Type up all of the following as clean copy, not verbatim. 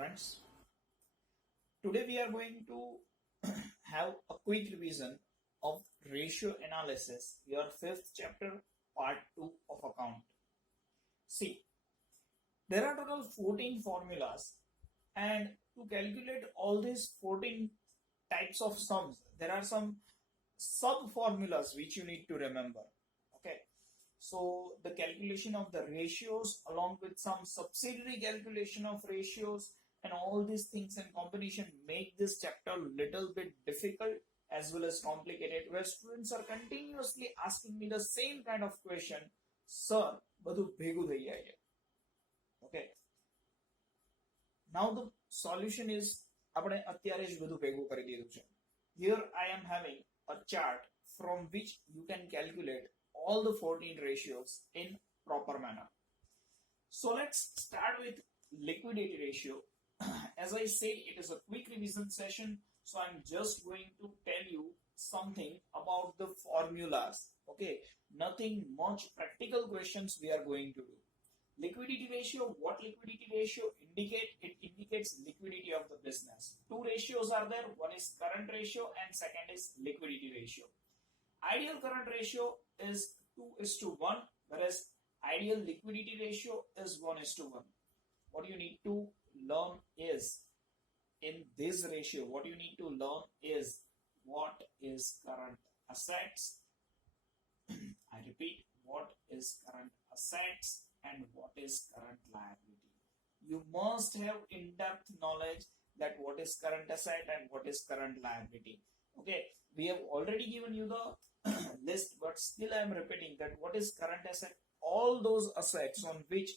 friends. Today we are going to have a quick revision of ratio analysis, your fifth chapter, part 2 of account. See, there are total 14 formulas, and to calculate all these 14 types of sums, there are some sub formulas which you need to remember. Okay, so the calculation of the ratios along with some subsidiary calculation of ratios and all these things in combination make this chapter little bit difficult as well as complicated, where students are continuously asking me the same kind of question, sir બધું ભેગું થઈ જાય છે. Okay, now the solution is આપણે અત્યારે જ બધું ભેગું કરી દીધું છે. Here I am having a chart from which you can calculate all the 14 ratios in proper manner. So let's start with liquidity ratio. As I say, it is a quick revision session, so I'm just going to tell you something about the formulas. Okay, nothing much practical questions we are going to do. Liquidity ratio, what liquidity ratio indicate? It indicates liquidity of the business. Two ratios are there, one is current ratio and second is liquidity ratio. Ideal current ratio is 2:1, whereas ideal liquidity ratio is 1:1. What you need to learn is, in this ratio, what you need to learn is what is current assets. I repeat, what is current assets and what is current liability. You must have in-depth knowledge that what is current asset and what is current liability. Okay, we have already given you the list, but still I am repeating that what is current asset? All those assets on which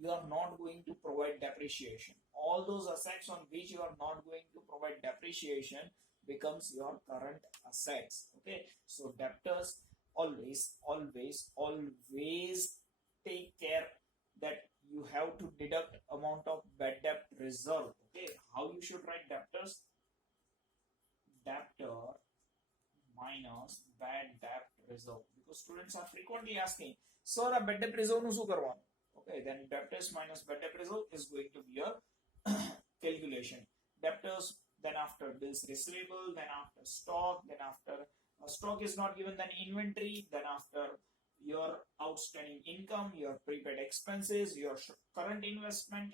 you are not going to provide depreciation. All those assets on which you are not going to provide depreciation becomes your current assets. Okay, so debtors always take care that you have to deduct amount of bad debt reserve. Okay, how you should write debtors? Debtor minus bad debt reserve, because students are frequently asking, sir, a bad debt reserve nu shu karwanu? Okay, then debtors minus bad debt reserve is going to be your calculation. Debtors, then after bills receivable, then after stock, then after stock is not given, then inventory, then after your outstanding income, your prepaid expenses, your current investment,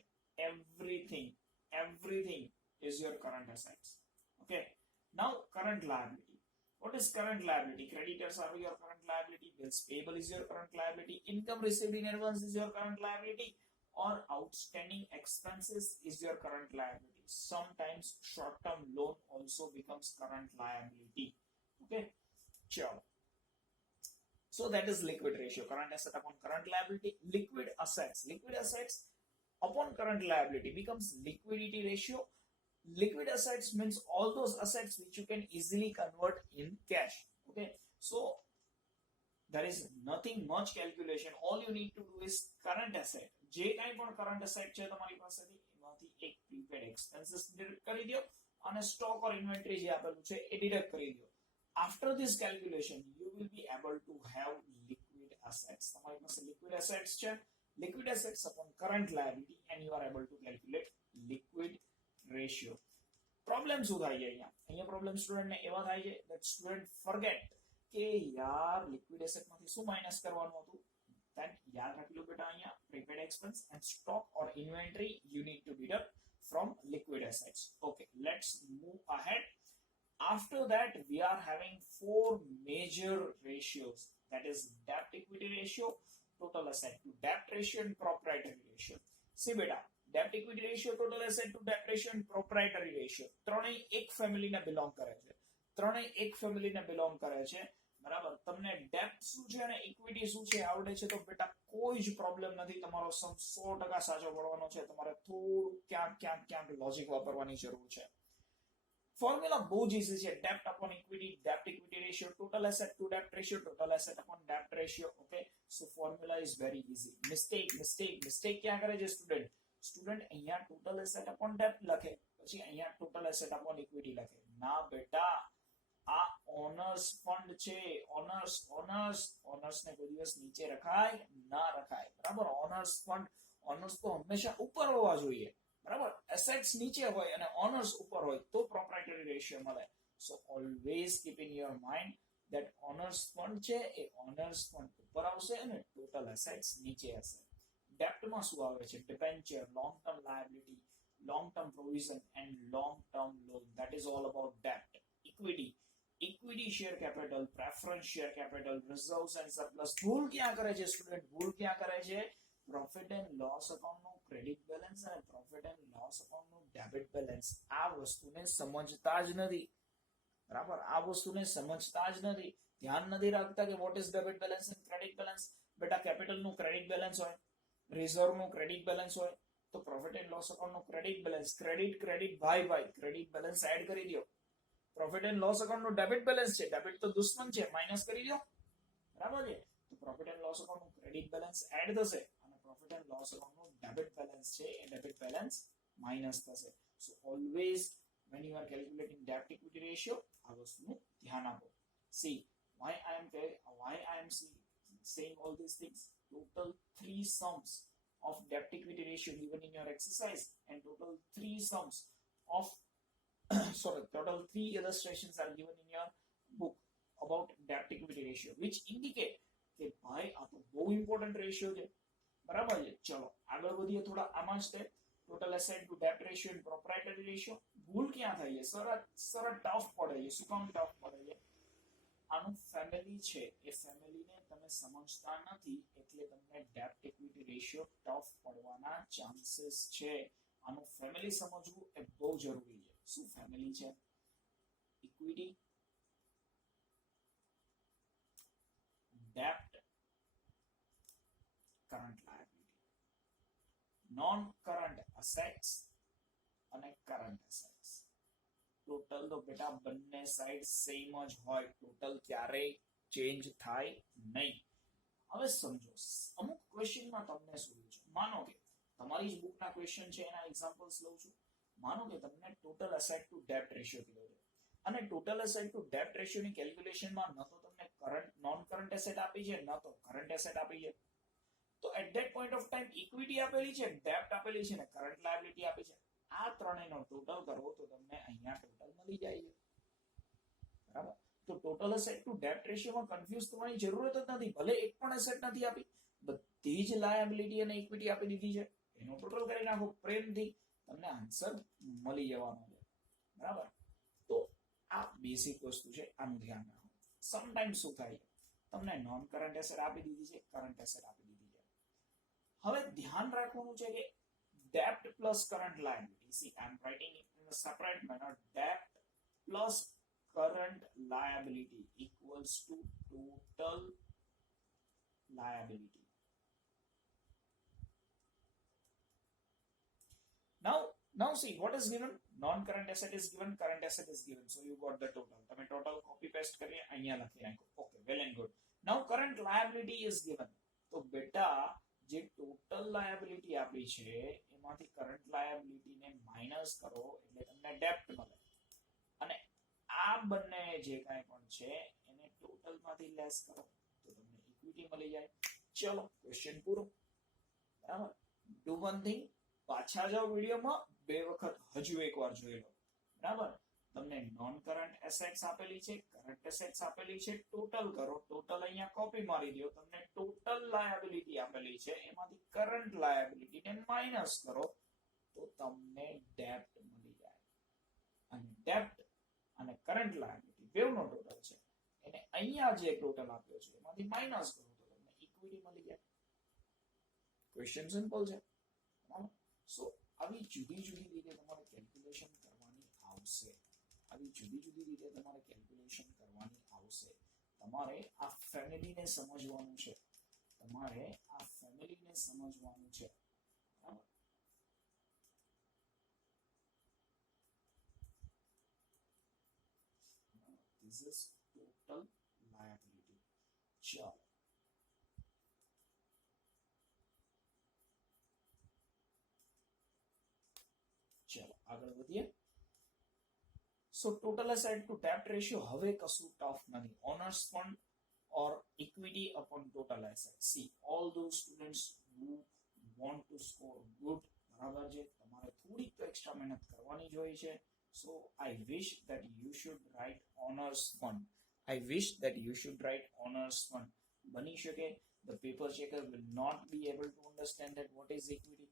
everything is your current assets. Okay, now current liability. What is current liability? Creditors are your current liability, bills payable is your current liability, income received in advance is your current liability, or outstanding expenses is your current liability. Sometimes short-term loan also becomes current liability. Okay, sure. So that is liquid ratio, current asset upon current liability. Liquid assets upon current liability becomes liquidity ratio. Liquid assets means all those assets which you can easily convert in cash. Okay, so there is nothing much calculation. All you need to do is current asset. જે કાઈ પણ current asset છે તમારી પાસેથી એમાંથી એક prepaid expenses deduct કરી દો અને stock or inventory જે આપેલું છે એ deduct કરી દો. After this calculation, you will be able to have liquid assets. તમારી પાસે liquid assets છે, liquid assets upon current liability, and you are able to calculate liquid ratio. Problem શું થાય છે અહીંયા problem student ને એવા થાય છે that student forget કે યાર liquid asset માંથી શું minus કરવાનું હતું. Then યાદ રાખી લો બેટા, અહીંયા prepaid expense and stock or inventory you need to deduct from liquid assets. Okay, let's move ahead. After that, we are having four major ratios, that is debt equity ratio, total asset to debt ratio, and proprietary ratio. See beta, debt equity ratio, total asset to debt ratio, and proprietary ratio ત્રણેય એક ફેમિલી ને બિલોંગ કરે છે. બરાબર, તમને ડેપ્ટ શું છે અને ઇક્વિટી શું છે આવડે છે તો બેટા કોઈ જ પ્રોબ્લેમ નથી. તમારો સમ 100% સાચો પડવાનો છે. તમારે થોડું ક્યાંક લોજિક વાપરવાની જરૂર છે. Formula both is debt upon equity, debt equity ratio, total asset to debt ratio, total asset upon debt ratio. Okay, so formula is very easy. Mistake क्या करे છે student અહીંયા total asset upon debt લખે, પછી અહીંયા total asset upon equity લખે. ના બેટા, આ ઓનર્સ ફંડ છે. ઓનર્સ ને કોઈ દિવસ નીચે રખાય ના રખાય. બરાબર, ઓનર્સ ફંડ ઓનર્સ તો હંમેશા ઉપર હોવા જોઈએ. બરાબર. એસેટ્સ નીચે હોય અને ઓનર્સ ઉપર હોય તો પ્રોપ્રાઇટરી રેશિયો મળે. So always keep in your mind that owners fund છે એ ઓનર્સ ફંડ ઉપર આવશે અને ટોટલ એસેટ્સ નીચે હશે. ડેપ્ટમાં શું આવે છે? Debenture, long term liability, long term provision and long term loan. That is all about debt. Equity share capital, preference share capital, reserves and surplus. ભૂલ ક્યાં કરે છે સ્ટુડન્ટ? ભૂલ ક્યાં કરે છે? પ્રોફિટ એન્ડ લોસ અકાઉન્ટ નું ક્રેડિટ બેલેન્સ અને પ્રોફિટ એન્ડ લોસ અકાઉન્ટ નું ડેબિટ બેલેન્સ આ વસ્તુને સમજતા જ નથી. બરાબર, આ વસ્તુને સમજતા જ નથી. ધ્યાન નથી રાખતા કે what is debit balance and credit balance. બેટા કેપિટલ નું ક્રેડિટ બેલેન્સ હોય, રિઝર્વ નું ક્રેડિટ બેલેન્સ હોય, તો પ્રોફિટ એન્ડ લોસ અકાઉન્ટ નું ક્રેડિટ બેલેન્સ, ક્રેડિટ ભાઈ ક્રેડિટ બેલેન્સ એડ કરી દો. પ્રોફિટ એન્ડ લોસ અકાઉન્ટ નું ડેબિટ બેલેન્સ છે, ડેબિટ તો દુશ્મન છે, માઇનસ કરી દો. બરાબર છે. તો પ્રોફિટ એન્ડ લોસ અકાઉન્ટ નું ક્રેડિટ બેલેન્સ એડ થશે અને પ્રોફિટ એન્ડ લોસ અકાઉન્ટ નું ડેબિટ બેલેન્સ છે એ ડેબિટ બેલેન્સ માઇનસ થશે. સો always when you are calculating debt equity ratio આ વસ્તુનું ધ્યાન આપો. See why I am saying all these things. Total 3 sums of debt equity ratio given in your exercise and total 3 sums of total 3 illustrations are given in your book about debt equity ratio which indicate કે ભાઈ આ તો બહુ important ratio છે. બરાબર છે. ચલો આગળ વધીએ થોડા આમાં જ તે ટોટલ એસેટ ટુ ડેપ્ટ રેશિયો એન્ડ પ્રોપ્રાઇટરી રેશિયો. ભૂલ ક્યાં થઈ છે? સરળ ટફ પડે છે. શું કામ ટફ પડે છે? આનું ફેમિલી છે એ ફેમિલીને તમે સમજતા નથી એટલે તમને ડેપ્ટ ઇક્વિટી રેશિયો ટફ પડવાના ચાન્સીસ છે. આનું ફેમિલી સમજવું એ બહુ જરૂરી છે. શું ફેમિલી છે? ઇક્વિટી, ડેપ્ટ, current liability, non current assets અને કરંટ એસેટ્સ. ટોટલ તો બેટા બંને સાઈડ સેમ જ હોય. ટોટલ ક્યારેય ચેન્જ થાય નહીં. હવે સમજો અમુક ક્વેશ્ચનમાં તમને શું છે, માનો કે તમારી જ બુકના ક્વેશ્ચન છે એના એક્ઝામ્પલ્સ લઉં છું. માનો કે તમને ટોટલ એસેટ ટુ ડેપ્ટ રેશિયો કીધો છે અને ટોટલ એસેટ ટુ ડેપ્ટ રેશિયોની કેલ્ક્યુલેશનમાં ન તો તમને કરંટ નોન કરંટ એસેટ આપી છે ન તો કરંટ એસેટ આપી છે. તો at that point of time equity આપેલી છે, ડેપ્ટ આપેલી છે ને કરંટ લાયબિલિટી આપી છે. આ ત્રણેયનો ટોટલ કરો તો તમને અહીંયા ટોટલ મળી જાય છે. બરાબર. તો ટોટલ એસેટ ટુ ડેપ્ટ રેશિયોમાં કન્ફ્યુઝ થવાની જરૂરત જ નથી. ભલે એક પણ એસેટ નથી આપી, બધી જ લાયબિલિટી અને ઇક્વિટી આપી દીધી છે. એનો ટોટલ કરી નાખો પ્રેમથી, તમને આન્સર મળી જવાનો છે. બરાબર. તો આ બેસિક વસ્તુ છે, આનું ધ્યાન રાખો. સમટાઈમ્સ શું થાય છે, તમને નોન કરંટ એસેટ આપી દીધી છે, કરંટ એસેટ આપી દીધી છે. હવે ધ્યાન રાખવાનું છે કે debt plus current liability. See, I'm writing it in a separate manner. Debt plus current liability equals to total liability. Now see what is given. Non-current asset is given, current asset is given. So you got the total. તમે total copy paste કરીએ અહીંયા લખી નાખો. Okay, well and good. Now current liability is given. તો બેટા જે total liability આપી છે એમાંથી કરંટ લાયબિલિટી ને માઈનસ કરો એટલે તમને ડેપ્ટ મળે અને આ બંને જે કાંઈ પણ છે એને ટોટલ માંથી લેસ કરો તો તમને ઇક્વિટી મળી જાય. ચલો ક્વેશ્ચન પૂરો. બરાબર. ડુ વન થિંગ, પાછા જાઓ વિડિયોમાં, બે વખત હજુ એકવાર જોઈ લો. બરાબર. તમને નોન કરંટ એસેટ્સ આપેલી છે, કરંટ એસેટ્સ આપેલી છે, ટોટલ કરો. ટોટલ અહીંયા કોપી મારી દો. તમને ટોટલ લાયબિલિટી આપેલી છે એમાંથી કરંટ લાયબિલિટી ને માઈનસ કરો તો તમને ડેપ્ટ મળી જાય. અને ડેપ્ટ અને કરંટ લાયબિલિટી બેવનો ટોટલ છે એને અહીંયા જે ટોટલ આપ્યો છે એમાંથી માઈનસ કરો તો તમને ઇક્વિટી મળી જાય. ક્વેશ્ચન સિમ્પલ છે. બરાબર. સો આવી જુદી જુદી રીતે તમારે કેલ્ક્યુલેશન કરવાની આવશે. તમારે આ ફેમિલીને સમજવાનું છે. બરાબર. This is total liability. ચલો આગળ વધીએ. So total asset to debt ratio હવે કશું ટફ નથી. Owners fund or equity upon total asset. See, all those students who want to score good બરાબર છે, તમારે થોડીક તો એક્સ્ટ્રા મહેનત કરવાની જ હોય છે. So I wish that you should write owners fund. I wish that you should write owners fund. બની શકે the paper checker will not be able to understand that what is equity.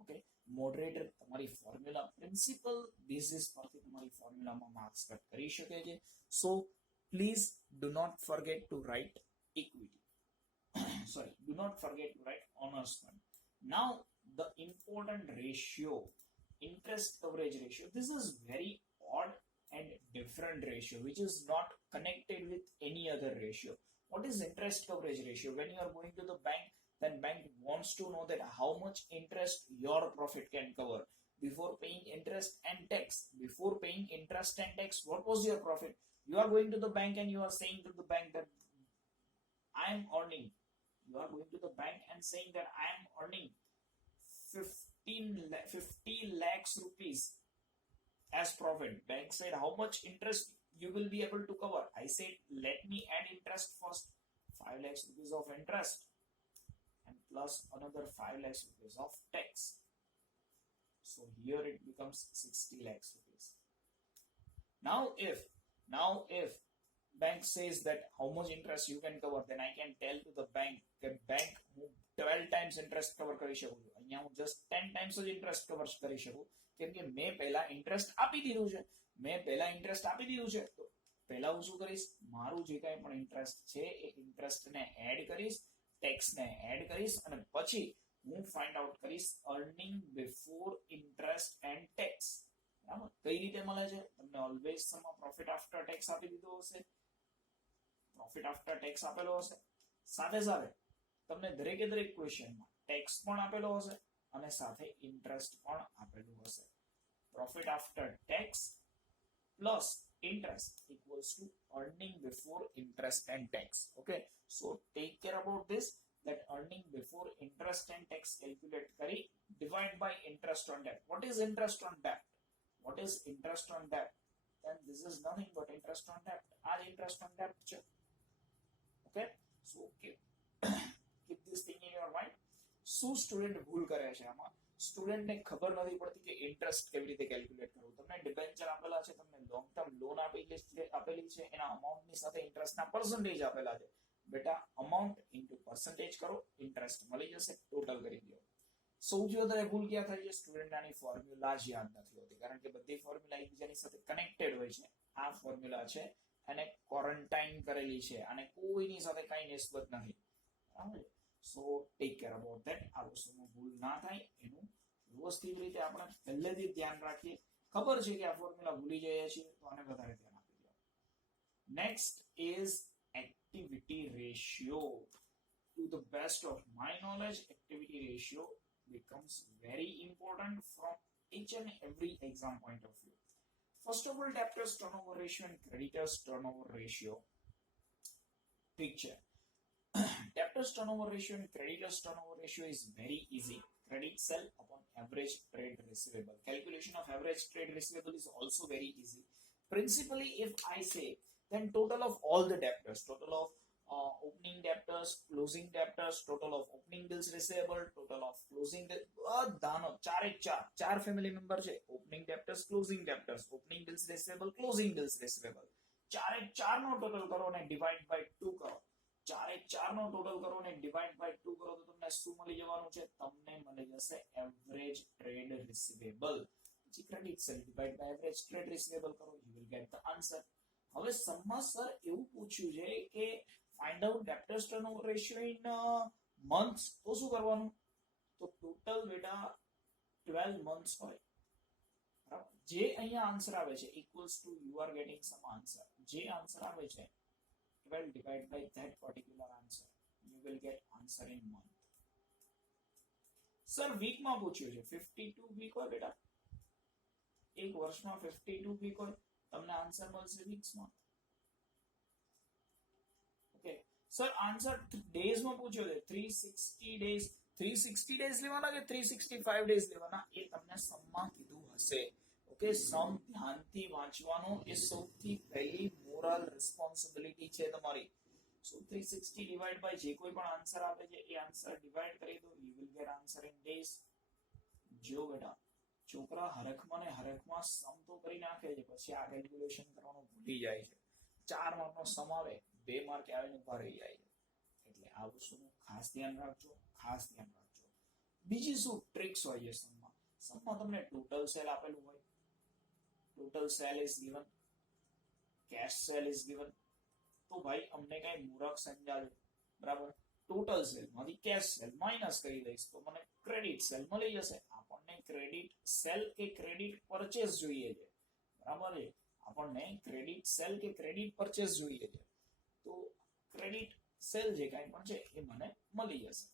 Okay, moderator તમારી formula principle basis પરથી તમારી ફોર્મ્યુલામાં marks cut કરી શકે છે. So please do not forget to write equity. Sorry, do not forget to write honors fund. Now the important ratio, interest coverage ratio. This is very odd and different ratio which is not connected with any other ratio. What is interest coverage ratio? When you are going to the bank, then bank wants to know that how much interest your profit can cover before paying interest and tax. Before paying interest and tax, what was your profit? You are going to the bank and you are saying to the bank that I am earning. You are going to the bank and saying that I am earning 50 lakhs rupees as profit. Bank said, how much interest you will be able to cover? I said, let me add interest first. 5 lakhs rupees of interest and plus another 5 lakhs rupees of tax. So here it becomes 60 lakhs rupees. Now if bank says that how much interest you can cover, then I can tell to the bank that bank હું 12 times interest cover કરી શકું છું. અહીંયા હું just 10 times જ interest cover કરી શકું, કેમ કે મેં પહેલા interest આપી દીધું છે. તો પહેલા હું શું કરીશ, મારું જે કાંઈ પણ interest છે એ interest ને add કરીશ, tax ને add કરીશ અને પછી હું find out કરીશ earning before interest and tax. બરાબર? કઈ રીતે મળે છે? તમને always સમા profit after tax આપી દીધો હશે, પ્રોફિટ આફ્ટર ટેક્સ આપેલો હશે, સાથે સાથે તમને દરેકે દરેક ક્વેશ્ચનમાં ટેક્સ પણ આપેલો હશે અને સાથે ઇન્ટરેસ્ટ પણ આપેલું હશે. Profit after tax plus interest equals to earning before interest and tax. Okay, so take care about this, that earning before interest and tax calculate કરી divide by interest on debt. What is interest on debt? What is interest on debt? Then this is nothing but interest on debt. આ જ interest on debt છે. Okay, so keep this thing in your mind. શું સ્ટુડન્ટ ભૂલ કરે છે આમાં? સ્ટુડન્ટને ખબર નથી પડતી કે ઇન્ટરેસ્ટ કેવી રીતે કેલ્ક્યુલેટ કરવું. તમને ડિબેન્ચર આપેલા છે, તમને લોંગ ટર્મ લોન આપેલી છે, એના અમાઉન્ટની સાથે ઇન્ટરેસ્ટના પર્સન્ટેજ આપેલા છે. બેટા અમાઉન્ટ ઇન્ટુ પર્સન્ટેજ કરો, ઇન્ટરેસ્ટ મળી જશે, ટોટલ કરી દો. સૌથી વધારે ભૂલ ક્યાં થાય છે? સ્ટુડન્ટની ફોર્મ્યુલા જ યાદ નથી હોતી, કારણ કે બધી ફોર્મ્યુલા એકબીજાની સાથે કનેક્ટેડ હોય છે. આ ફોર્મ્યુલા છે અને ક્વોરન્ટાઇન કરેલી છે અને કોઈની સાથે કઈ નિસ્બત નથી. બરાબર? સો ટેક કેર અબાઉટ ધેટ. આ વસ્તુમાં ભૂલ ના થાય એનું વ્યવસ્થિત રીતે આપણે પહેલેથી ધ્યાન રાખીએ. ખબર છે કે આ ફોર્મ્યુલા ભૂલી જઈએ છીએ તો આને વધારે ધ્યાન આપી દો. Next is activity ratio. To the best of my knowledge, activity ratio becomes very important from each and every exam point of view. First of all, debtors turnover ratio and creditors turnover ratio. Picture. Debtors turnover ratio and creditors turnover ratio is very easy. Credit sell upon average trade receivable. Calculation of average trade receivable is also very easy. Principally, if I say, then total of all the debtors, total of opening debtors, closing debtors, total of opening bills receivable, total of closing બધાનો ચાર family member છે. Opening debtors, closing debtors, opening bills receivable, closing bills receivable. ચાર નો ટોટલ કરો અને divide by 2 કરો. ચાર નો ટોટલ કરો અને ડિવાઇડ બાય 2 કરો તો તમને શું મળી જવાનું છે? તમને મળી જશે એવરેજ ટ્રેડ રિસીવેબલ. પછી credit sale divide by average trade receivable કરો, you will get the answer. હવે સમમાં સર એવું પૂછ્યું છે કે find out debtors turnover ratio in months, તો શું કરવાનું? તો ટોટલ બેટા 12 મંથ્સ હોય. બરાબર? જે અહીંયા આન્સર આવે છે equals to you are getting some answer. જે આન્સર આવે છે 12 divided by that particular answer, you will get answer in month. Sir વીકમાં પૂછ્યું છે. 52 વીક હોય બેટા, એક વર્ષમાં 52 વીક હોય, તમને આન્સર મળશે વીક્સમાં. ઓકે સર આન્સર ડેઝ માં પૂછ્યો છે. 360 ડેઝ. 360 ડેઝ લેવાના કે 365 ડેઝ લેવાના એ તમને સમમાં કીધું હશે. ઓકે, સમ ધ્યાનથી વાંચવાનો એ સૌથી પહેલી મોરલ રિસ્પોન્સિબિલિટી છે તમારી. સો 360 ડિવાઇડ બાય જે કોઈ પણ આન્સર આપે છે એ આન્સર ડિવાઇડ કરી દો, you will gate answer in days. જો બેટા છોકરા હરખમાં ને હરખમાં સમ તો કરી નાખે છે, પછી આ કેલ્ક્યુલેશન કરવાનું ભૂલી જાય છે. 4 માર્કનો સમ આવે, 2 માર્કે આવીને ઉભા રહી જાય છે. એટલે આ વસ્તુનું ખાસ ધ્યાન રાખજો, ખાસ ધ્યાન રાખજો. બીજી શું ટ્રિક્સ હોય છે સમમાં? સમમાં તમને ટોટલ સેલ આપેલું હોય, total sale is given, cash sale is given. તો ભાઈ અમને કઈ મૂરખ સમજાવે, બરાબર? ટોટલ સેલ માંથી કેશ સેલ માઇનસ કરી દઈશ તો મને ક્રેડિટ સેલ મળી જશે. આપણને ક્રેડિટ સેલ કે ક્રેડિટ પરચેસ જોઈએ છે, બરાબર છે? આપણને ક્રેડિટ સેલ કે ક્રેડિટ પરચેસ જોઈએ છે. તો ક્રેડિટ સેલ જે કાંઈ પણ છે એ મને મળી જશે.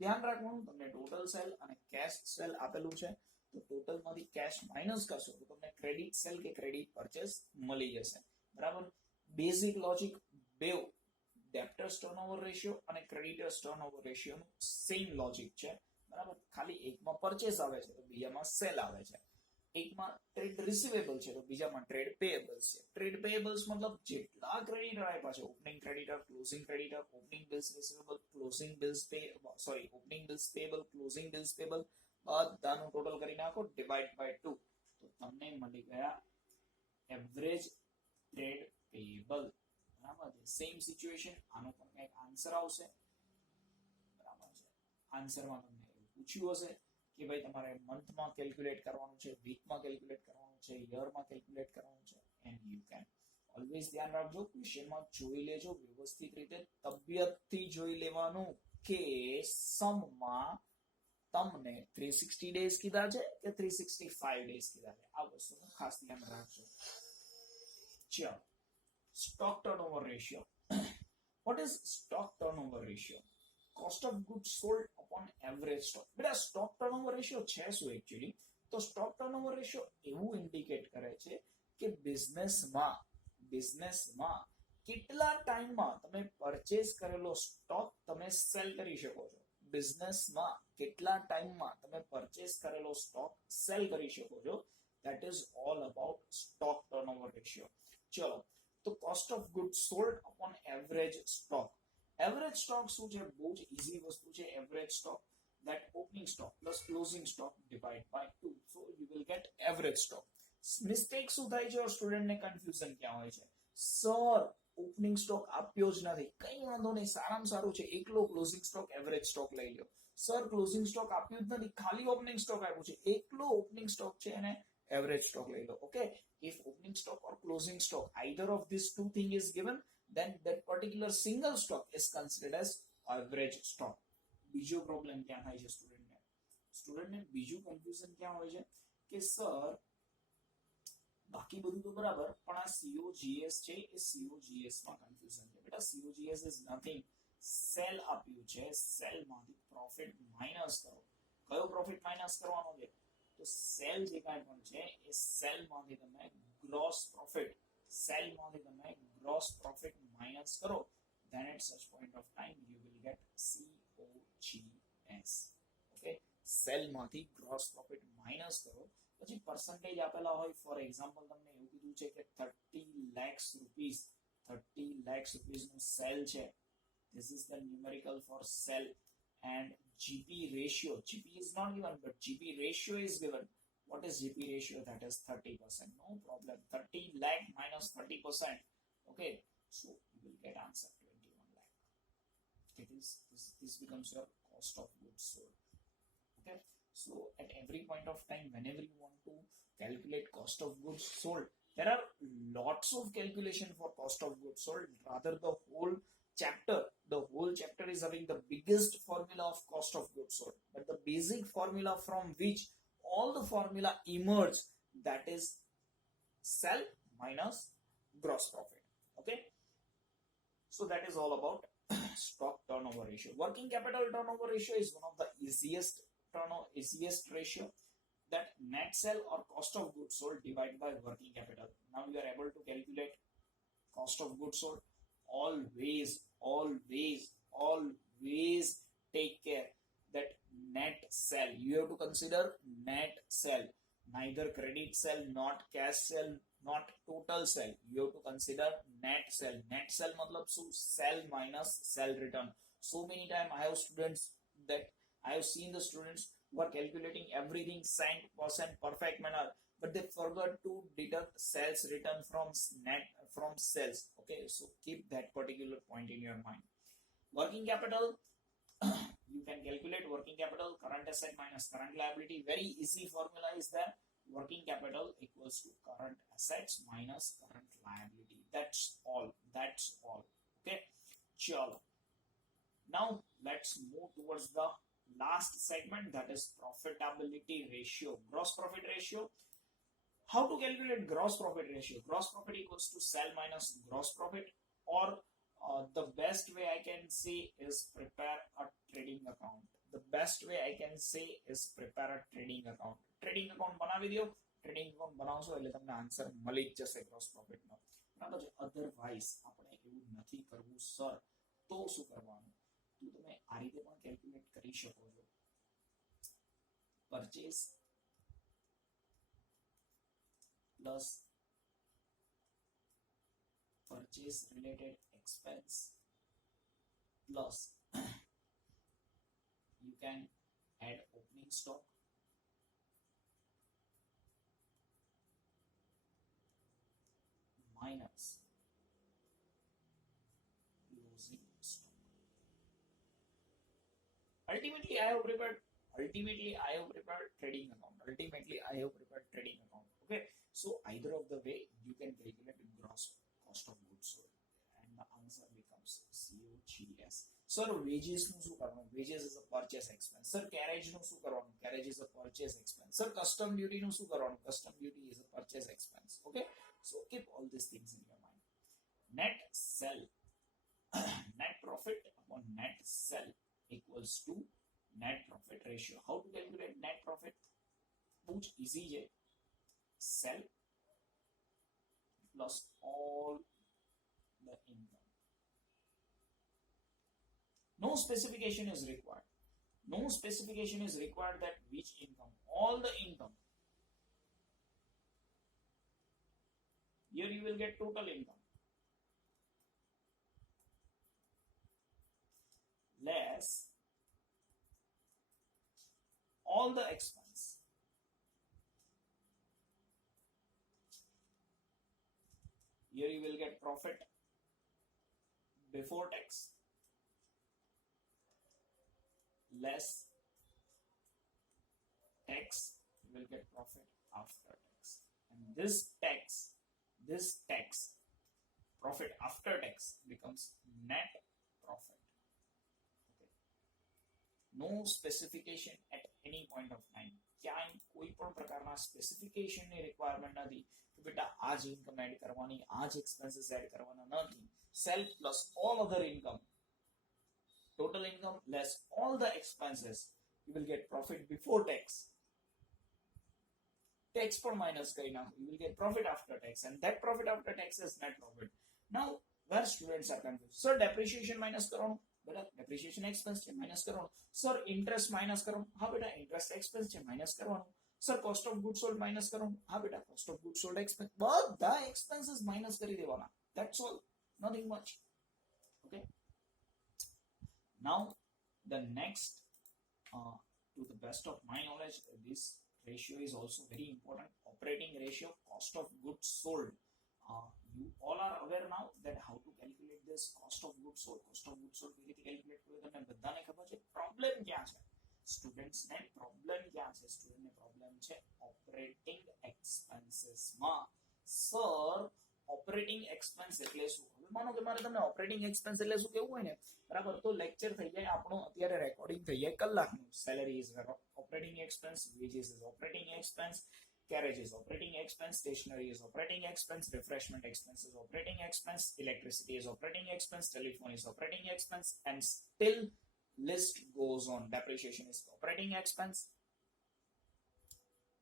ધ્યાન રાખવાનું, તમને ટોટલ સેલ અને કેશ સેલ આપેલું છે, તો ટોટલ માંથી કેશ માઇનસ કરશો તો તમને ક્રેડિટ સેલ કે ક્રેડિટ પરચેસ મળી જશે, બરાબર? બેઝિક લોજિક બે ડેપ્ટર્સ ટર્નઓવર રેશિયો અને ક્રેડિટર્સ ટર્નઓવર રેશિયો નું સેમ લોજિક છે, બરાબર? ખાલી એકમાં પરચેસ આવે છે તો બીજામાં સેલ આવે છે. એકમાં ટ્રેડ રિસીવેબલ છે તો બીજામાં ટ્રેડ પેયેબલ્સ છે. ટ્રેડ પેયેબલ્સ મતલબ જેટલા ક્રેડિટર આપ્યા છે, opening creditor, closing creditor, opening bills receivable, closing bills opening bills payable, closing bills payable, બધાનું ટોટલ કરી નાખો ડિવાઇડ બાય 2 તો તમને મળી ગયા એવરેજ ટ્રેડ પેયેબલ, બરાબર છે? સેમ સિચ્યુએશન, આનો પણ કંઈક આન્સર આવશે, બરાબર છે? આન્સરમાં તમને એવું પૂછ્યું હશે કે ભાઈ તમારે મંથમાં કેલ્ક્યુલેટ કરવાનું છે, વીકમાં કેલ્ક્યુલેટ કરવાનું છે, યરમાં કેલ્ક્યુલેટ કરવાનું છે, એન્ડ યુ કેન ઓલવેઝ ધ્યાન રાખજો, ક્વેશ્ચનમાં જોઈ લેજો વ્યવસ્થિત રીતે, તબિયતથી જોઈ લેવાનું કે સમમાં તમને 360 ડેઝ કીધા છે કે 365 ડેઝ કીધા છે. આ વસ્તુનું ખાસ ધ્યાન રાખજો. ચલો, stock turnover ratio. What is stock turnover ratio? Cost of goods sold upon average stock. બેટા સ્ટોક ટર્નઓવર રેશિયો છે શું એકચ્યુઅલી? તો સ્ટોક ટર્નઓવર રેશિયો એવું ઇન્ડિકેટ કરે છે કે બિઝનેસમાં કેટલા ટાઈમમાં તમે પરચેસ કરેલો સ્ટોક તમે સેલ કરી શકો છો. બિઝનેસમાં કેટલા ટાઈમમાં તમે પરચેસ કરેલો સ્ટોક સેલ કરી શકો છો. That is all about stock turnover ratio. ચલો, તો cost of goods sold upon average stock. Average stock શું છે? બહુ જ ઈઝી વસ્તુ છે. Average stock that opening stock plus closing stock divide by 2, so you will get average stock. Mistake શું થાય છે? સ્ટુડન્ટને કન્ફ્યુઝન ક્યાં હોય છે? સર ઓપનિંગ સ્ટોક આપ્યો જ નથી, કઈ વાંધો નહીં, સારામાં સારું છે એકલો ક્લોઝિંગ સ્ટોક એવરેજ સ્ટોક લઈ લો. સર ક્લોઝિંગ સ્ટોક આપ્યું જ નથી, ખાલી ઓપનિંગ સ્ટોક આપ્યું છે, એકલો ઓપનિંગ સ્ટોક છે એને એવરેજ સ્ટોક લઈ લો. Okay, if opening stock or closing stock either of these two thing is given, then that particular single stock is considered as average stock. બીજો પ્રોબ્લેમ ક્યાં થાય છે સ્ટુડન્ટને બીજું કન્ફ્યુઝન ક્યાં હોય છે કે સર બાકી બધું તો બરાબર પણ આ COGS છે એ COGS માં કન્ફ્યુઝન છે. બેટા COGS ઇઝ નથિંગ, સેલ આપ્યું છે, સેલ માંથી પ્રોફિટ માઈનસ કરો. કયો પ્રોફિટ માઈનસ કરવાનો છે? તો સેલ જે કાંઈ પણ છે એ સેલ માંથી તમે ગ્રોસ પ્રોફિટ માઈનસ કરો. then at such point of time you will get COGS. Okay, cell માંથી ગ્રોસ પ્રોફિટ માઈનસ કરો, પછી પર્સન્ટેજ આપેલા હોય. ફોર એક્ઝામ્પલ તમને એવું કીધું છે કે 30 lakhs rupees નું સેલ છે. this is the numerical for cell, and GP ratio, GP is not given but GP ratio is given. What is GP ratio? That is 30%. No problem, 30 lakh minus 30%. okay, so you will get answer 21 lakh. This becomes your cost of goods sold. Okay, so at every point of time whenever you want to calculate cost of goods sold, there are lots of calculation for cost of goods sold. Rather the whole chapter is having the biggest formula of cost of goods sold, but the basic formula from which all the formula emerge, that is sell minus gross profit. Okay, so that is all about stock turnover ratio. Working capital turnover ratio is one of the easiest ratio, that net sale or cost of goods sold divided by working capital. Now you are able to calculate cost of goods sold. Always take care that net sell, you have to consider net sell, neither credit sell, not cash sell, not total sell. You have to consider net sell. Net sell matlab sell minus sell return. So many time I have students that I have seen the students who are calculating everything cent, percent, perfect manner, but they forgot to deduct sales return from net from sales. Okay, so keep that particular point in your mind. Working capital, you can calculate working capital, current asset minus current liability. Very easy formula is that working capital equals to current assets minus current liability. That's all. That's all. Okay. Chalo. Now let's move towards the last segment, that is profitability ratio, gross profit ratio. How to calculate gross profit ratio? Gross profit equals to sell minus gross profit, or the best way I can say is prepare a trading account. The best way I can say is prepare a trading account. Trading account બનાવી દો. Trading account બનાવશો એટલે તમને આન્સર મળી જ જશે gross profit નો. બરાબર છે. અધરવાઇઝ આપણે એવું નથી કરવું સર, તો શું કરવાનું? તો તમે આ રીતે પણ કેલ્ક્યુલેટ કરી શકો છો. Purchase plus purchase related expense plus you can add opening stock minus closing stock. Ultimately I have prepared trading account. Okay, so either of the way you can calculate gross cost of goods sold and the answer becomes COGS. Sir, wages નું શું કરવાનું? Wages is a purchase expense. Sir, carriage નું શું કરવાનું? Carriage is a purchase expense. Sir, custom duty નું શું કરવાનું? Custom duty is a purchase expense. Okay, so keep all these things in your mind. Net sell net profit upon net sell equals to net profit ratio. How to calculate net profit? બહુ જ easy છે. Sell plus all the income. No specification is required. That which income, all the income. Here you will get total income less all the expense. Here you will get profit before tax less tax, you will get profit after tax. And this tax, profit after tax becomes net profit. Okay. No specification at any point of time. ક્યાંય કોઈ પણ પ્રકારના સ્પેસિફિકેશનની રિક્વાયરમેન્ટ નથી કે બેટા આ જ ઇન્કમ એડ કરવાની, આ જ એક્સપેન્સીસ એડ કરવાના નથી. Cell plus all other income, total income less all the expenses, you will get profit before tax. Tax per minus kai now, you will get profit after tax, and that profit after tax is net profit. Now where students are confused, sir depreciation minus करो, बेटा depreciation expense છે minus करो. Sir interest minus करो, हाँ बेटा interest expense છે minus करवानो. Sir cost of goods sold minus करो, हाँ बेटा cost of goods sold expense, બધા expenses minus કરી દેવાના. That's all, nothing much. Okay. Now the next, to the best of my knowledge, this ratio is also very important. Operating ratio, cost of goods sold. You all are aware now that how to calculate this cost of goods sold. Cost of goods sold કેવી રીતે calculate કરવું તમને બધાને ખબર છે. Problem ક્યાં છે? Students ને problem ક્યાં છે? Student ને problem છે operating expenses માં. Sir, ઓપરેટિંગ એક્સપેન્સ એટલે શું? હવે માનો કે મારે તમને ઓપરેટિંગ એક્સપેન્સ એટલે શું કેવું હોય ને, બરાબર, તો લેક્ચર થઈ જાય આપણો, અત્યારે રેકોર્ડિંગ થઈ જાય કલાકનું. Salary is operating expense, veggies is operating expense, carriage is operating expense, stationery is operating expense, refreshment expense is operating expense, electricity is operating expense, telephone is operating expense, and still list goes on. Depreciation is operating expense.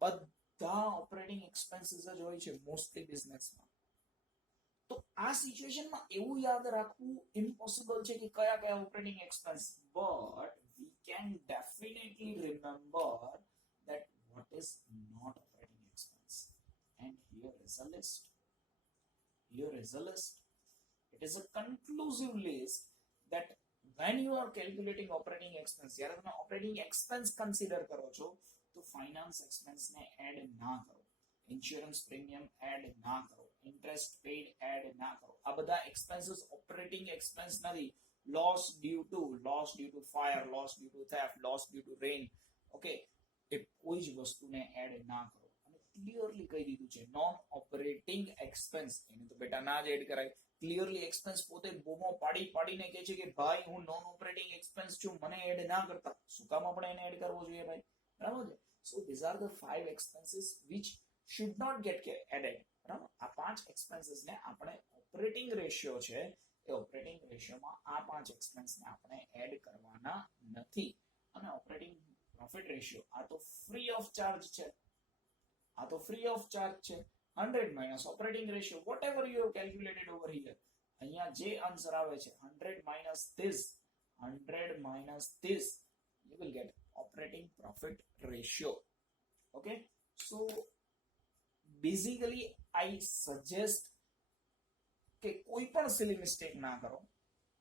બધા operating expenses જ હોય છે મોસ્ટલી બિઝનેસમાં. તો આ સિચ્યુએશનમાં એવું યાદ રાખવું ઇમ્પોસિબલ છે કે કયા કયા operating expense, but we can definitely remember that what is not operating expense. And here is a list. It is a conclusive list that when you are calculating operating expense, જ્યારે તમે operating expense consider કરો છો તો finance expense ને add ના કરો, insurance premium add ના કરો, interest paid add ના કરો. આ બધા expenses operating expense નથી. loss due to fire, loss due to theft, loss due to rain, okay, એ કોઈ જ વસ્તુને એડ ના કરો. અને ક્લિયરલી કહી દીધું છે નોન ઓપરેટિંગ એક્સપેન્સ, એને તો બેટા ના જ એડ કરાય. ક્લિયરલી એક્સપેન્સ પોતે બોમો પાડીને કહે છે કે ભાઈ હું નોન ઓપરેટિંગ એક્સપેન્સ છું, મને એડ ના કરતા. શું કામ આપણે એને એડ કરવો જોઈએ ભાઈ? બરાબર છે. સો these are the 5 expenses which should not get added. બરાબર, આ 5 expenses ને આપણે ઓપરેટિંગ રેશિયો છે, એ ઓપરેટિંગ રેશિયોમાં આ 5 expense ને આપણે એડ કરવાના નથી. અને ઓપરેટિંગ પ્રોફિટ રેશિયો આ તો ફ્રી ઓફ ચાર્જ છે, આ તો ફ્રી ઓફ ચાર્જ છે. 100 minus operating ratio, whatever you have calculated over here, અહીંયા જે આન્સર આવે છે 100 minus this, 100 minus this, you will get operating profit ratio. Okay, so basically I suggest કે કોઈ પણ સિલી મિસ્ટેક ના કરો.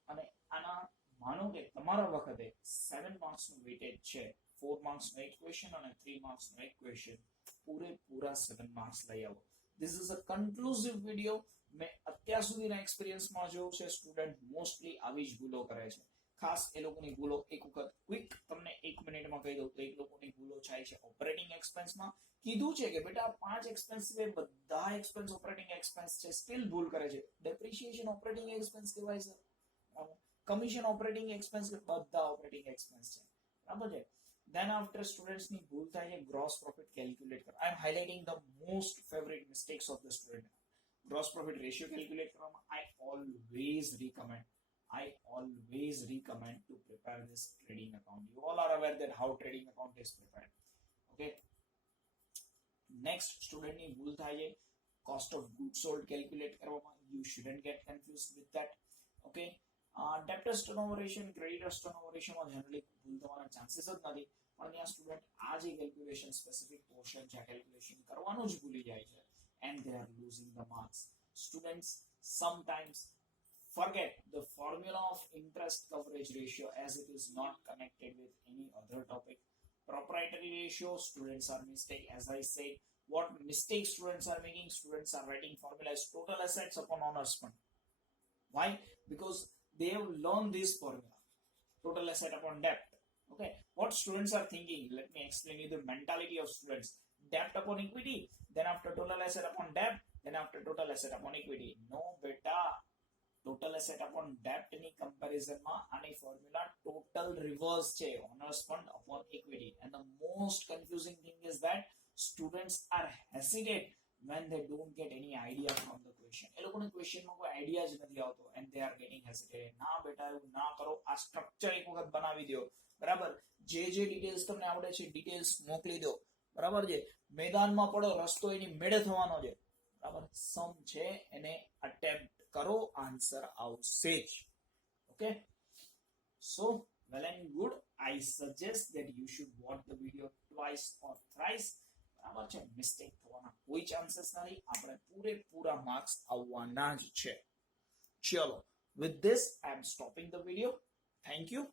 અને આના માનો કે તમારા વખતે 7 માર્ક્સ નું વેટેજ છે, 4 માર્ક્સ નો એક ક્વેશ્ચન અને 3 માર્ક્સ નો એક ક્વેશ્ચન, પૂરેપૂરા 7 માર્ક્સ લઈ આવો. This is a conclusive video. મેં અત્યાર સુધીના એક્સપિરિયન્સમાં જોયું છે સ્ટુડન્ટ મોસ્ટલી આવી જ ભૂલો કરે છે. ખાસ એ લોકોની ભૂલો એક વખત ક્વિક તમને 1 મિનિટમાં કહી દઉં તો એક લોકોની ભૂલો થાય છે ઓપરેટિંગ એક્સપેન્સમાં. કીધું છે કે બેટા 5 એક્સપેન્સ સિવાય બધા એક્સપેન્સ ઓપરેટિંગ એક્સપેન્સ છે, સ્ટીલ ભૂલ કરે છે. ડેપ્રિસિએશન ઓપરેટિંગ એક્સપેન્સ કહેવાય છે, કમિશન ઓપરેટિંગ એક્સપેન્સ, બધા ઓપરેટિંગ એક્સપેન્સ છે. બરાબર છે. Then after students ની ભૂલ થાય છે gross profit calculate કરો. I am highlighting the most favorite mistakes of the student. Gross profit ratio calculate કરવામાં I always recommend to prepare this trading account. You all are aware that how trading account is prepared. Okay. Next student ની ભૂલ થાય છે cost of goods sold calculate કરવામાં. You shouldn't get confused with that. Okay. Debtors turnover ratio, creditors turnover ratio માં જનરલી ભૂલ થવાના ચાન્સીસ જ નથી, પણ ત્યાં સ્ટુડન્ટ આ જે કેલ્ક્યુલેશન સ્પેસિફિક પોર્શન છે કેલ્ક્યુલેશન કરવાનું જ ભૂલી જાય છે, and they are losing the marks. Students sometimes forget the formula of interest coverage ratio as it is not connected with any other topic. Proprietary ratio, students are mistake. As I said, what mistakes students are making? Students are writing formula as total assets upon honors fund. Why? Because they have learned this formula, total asset upon debt. Okay, what students are thinking, let me explain you the mentality of students. Debt upon equity, then after total asset upon debt, then after total asset upon equity. No beta, total asset upon debt ની comparison માં આની formula total reverse છે, honors fund upon equity. And the most confusing thing is that students are hesitate when they don't get any idea from the question. એ લોકોને ક્વેશ્ચનમાં કોઈ આઈડિયા જ નથી આવતો and they are getting hesitated. ના બેટા એવું ના કરો, આ સ્ટ્રક્ચર એક વખત બનાવી દો. બરાબર, જે ડિટેલ્સ તમને આવડે છે ડિટેલ્સ મોકલી દો. બરાબર છે, મેદાનમાં પડો, રસ્તો એની મેળે થવાનો છે. બરાબર, સમ છે એને અટેમ્પ્ટ કરો, આન્સર આવશે જ. ઓકે, સો well and good, I suggest that you should watch the video twice or thrice. બરાબર છે, મિસ્ટેક થવાના કોઈ ચાન્સીસ નથી, આપણે પૂરેપૂરા માર્ક્સ આવવાના જ છે. ચલો, with this I am stopping the video. Thank you.